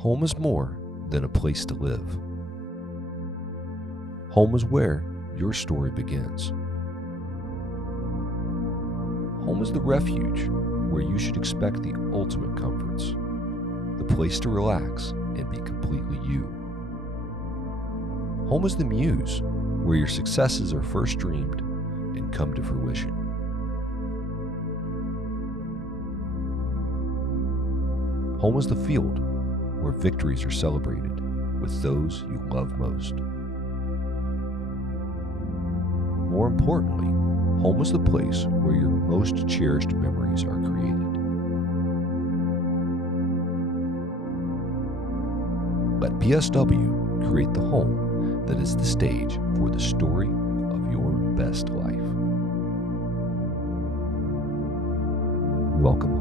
Home is more than a place to live. Home is where your story begins. Home is the refuge where you should expect the ultimate comforts, the place to relax and be completely you. Home is the muse where your successes are first dreamed and come to fruition. Home is the field where victories are celebrated with those you love most. More importantly, home is the place where your most cherished memories are created. Let PSW create the home that is the stage for the story of your best life. Welcome home.